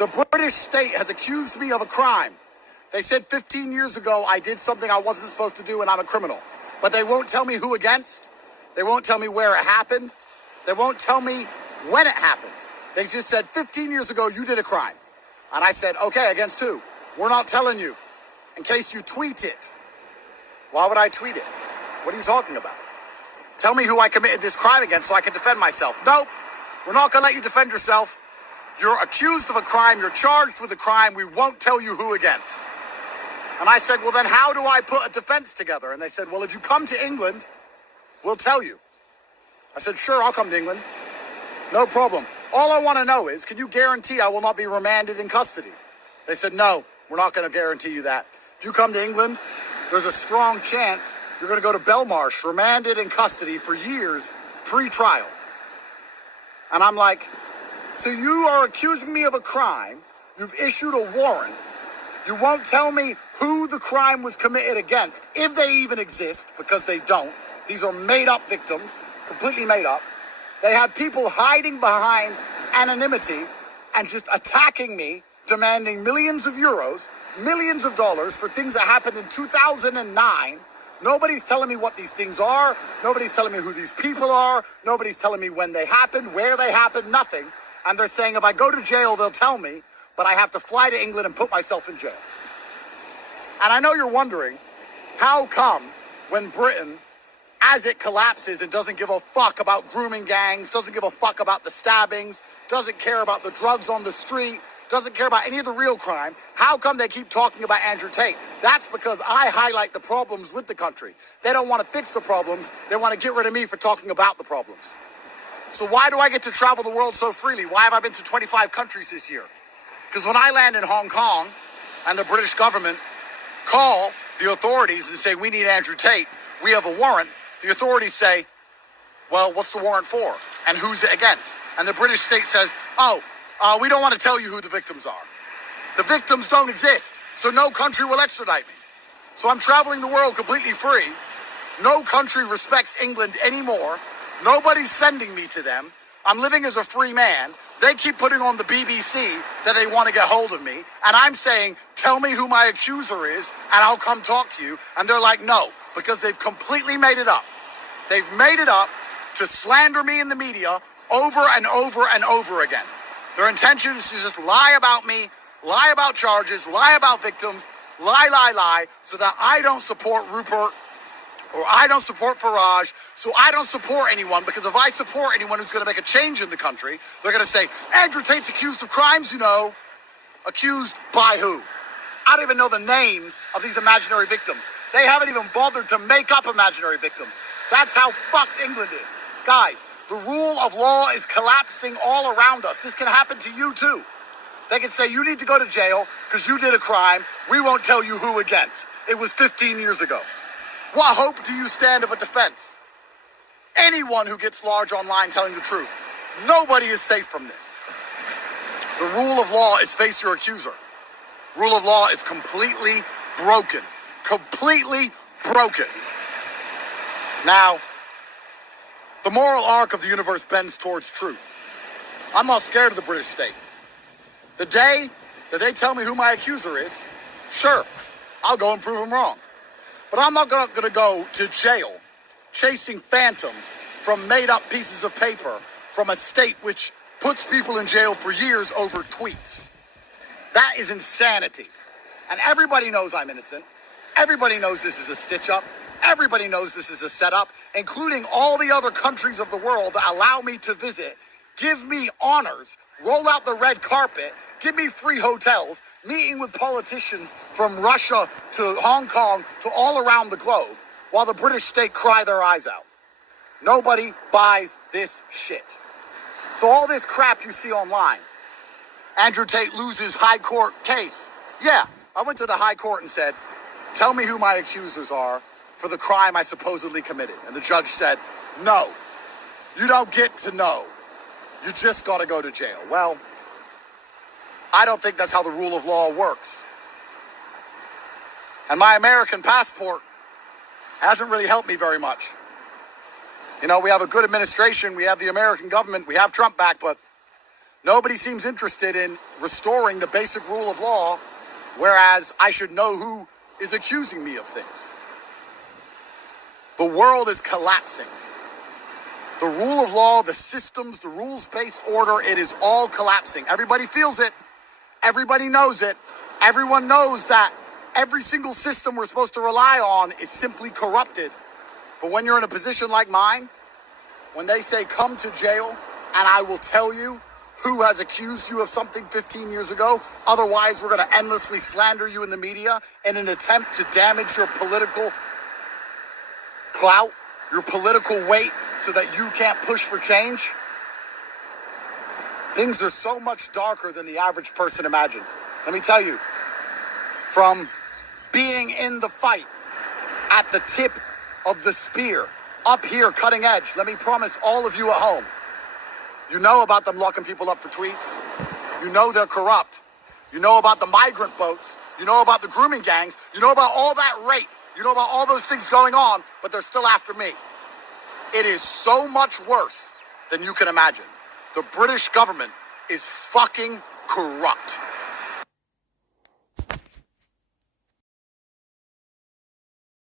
The British state has accused me of a crime. They said 15 years ago I did something I wasn't supposed to do and I'm a criminal. But they won't tell me who against. They won't tell me where it happened. They won't tell me when it happened. They just said 15 years ago you did a crime. And I said, okay, against who? We're not telling you. In case you tweet it. Why would I tweet it? What are you talking about? Tell me who I committed this crime against so I can defend myself. Nope. We're not going to let you defend yourself. You're accused of a crime. You're charged with a crime. We won't tell you who against. And I said, well, then how do I put a defense together? And they said, well, if you come to England, we'll tell you. I said, sure, I'll come to England. No problem. All I want to know is, can you guarantee I will not be remanded in custody? They said, no, we're not going to guarantee you that. If you come to England, there's a strong chance you're going to go to Belmarsh, remanded in custody for years, pre-trial. And I'm like, so you are accusing me of a crime. You've issued a warrant. You won't tell me who the crime was committed against, if they even exist, because they don't. These are made-up victims, completely made up. They had people hiding behind anonymity and just attacking me, demanding millions of euros, millions of dollars for things that happened in 2009. Nobody's telling me what these things are. Nobody's telling me who these people are. Nobody's telling me when they happened, where they happened, nothing. And they're saying if I go to jail, they'll tell me, but I have to fly to England and put myself in jail. And I know you're wondering, how come when Britain, as it collapses and doesn't give a fuck about grooming gangs, doesn't give a fuck about the stabbings, doesn't care about the drugs on the street, doesn't care about any of the real crime, how come they keep talking about Andrew Tate? That's because I highlight the problems with the country. They don't want to fix the problems. They want to get rid of me for talking about the problems. So why do I get to travel the world so freely? Why have I been to 25 countries this year? Because when I land in Hong Kong and the British government call the authorities and say, we need Andrew Tate, we have a warrant, the authorities say, well, what's the warrant for? And who's it against? And the British state says, we don't want to tell you who the victims are. The victims don't exist, so no country will extradite me. So I'm traveling the world completely free. No country respects England anymore. Nobody's sending me to them. I'm living as a free man. They keep putting on the BBC that they want to get hold of me. And I'm saying, tell me who my accuser is, and I'll come talk to you. And they're like, no, because they've completely made it up. They've made it up to slander me in the media over and over and over again. Their intention is to just lie about me, lie about charges, lie about victims, lie, so that I don't support Rupert or I don't support Farage, so I don't support anyone, because if I support anyone who's going to make a change in the country, they're going to say, Andrew Tate's accused of crimes, Accused by who? I don't even know the names of these imaginary victims. They haven't even bothered to make up imaginary victims. That's how fucked England is. Guys, the rule of law is collapsing all around us. This can happen to you too. They can say, you need to go to jail because you did a crime. We won't tell you who against. It was 15 years ago. What hope do you stand of a defense? Anyone who gets large online telling the truth, nobody is safe from this. The rule of law is face your accuser. Rule of law is completely broken. Completely broken. Now, the moral arc of the universe bends towards truth. I'm not scared of the British state. The day that they tell me who my accuser is, sure, I'll go and prove them wrong. But I'm not going to go to jail chasing phantoms from made-up pieces of paper from a state which puts people in jail for years over tweets. That is insanity. And everybody knows I'm innocent. Everybody knows this is a stitch-up. Everybody knows this is a setup, including all the other countries of the world that allow me to visit, give me honors, roll out the red carpet, give me free hotels, meeting with politicians from Russia to Hong Kong to all around the globe, while the British state cry their eyes out. Nobody buys this shit. So all this crap you see online, Andrew Tate loses high court case. Yeah, I went to the high court and said, tell me who my accusers are for the crime I supposedly committed. And the judge said, no, you don't get to know. You just got to go to jail. Well, I don't think that's how the rule of law works. And my American passport hasn't really helped me very much. We have a good administration, we have the American government, we have Trump back, but Nobody seems interested in restoring the basic rule of law, whereas I should know who is accusing me of things. The world is collapsing. The rule of law, the systems, the rules-based order, it is all collapsing. Everybody feels it. Everybody knows it. Everyone knows that every single system we're supposed to rely on is simply corrupted. But when you're in a position like mine, when they say come to jail and I will tell you who has accused you of something 15 years ago, otherwise we're going to endlessly slander you in the media in an attempt to damage your political clout, your political weight, so that you can't push for change. Things are so much darker than the average person imagines. Let me tell you, from being in the fight at the tip of the spear, up here, cutting edge, let me promise all of you at home, you know about them locking people up for tweets. You know they're corrupt. You know about the migrant boats. You know about the grooming gangs. You know about all that rape. You know about all those things going on, but they're still after me. It is so much worse than you can imagine. The British government is fucking corrupt.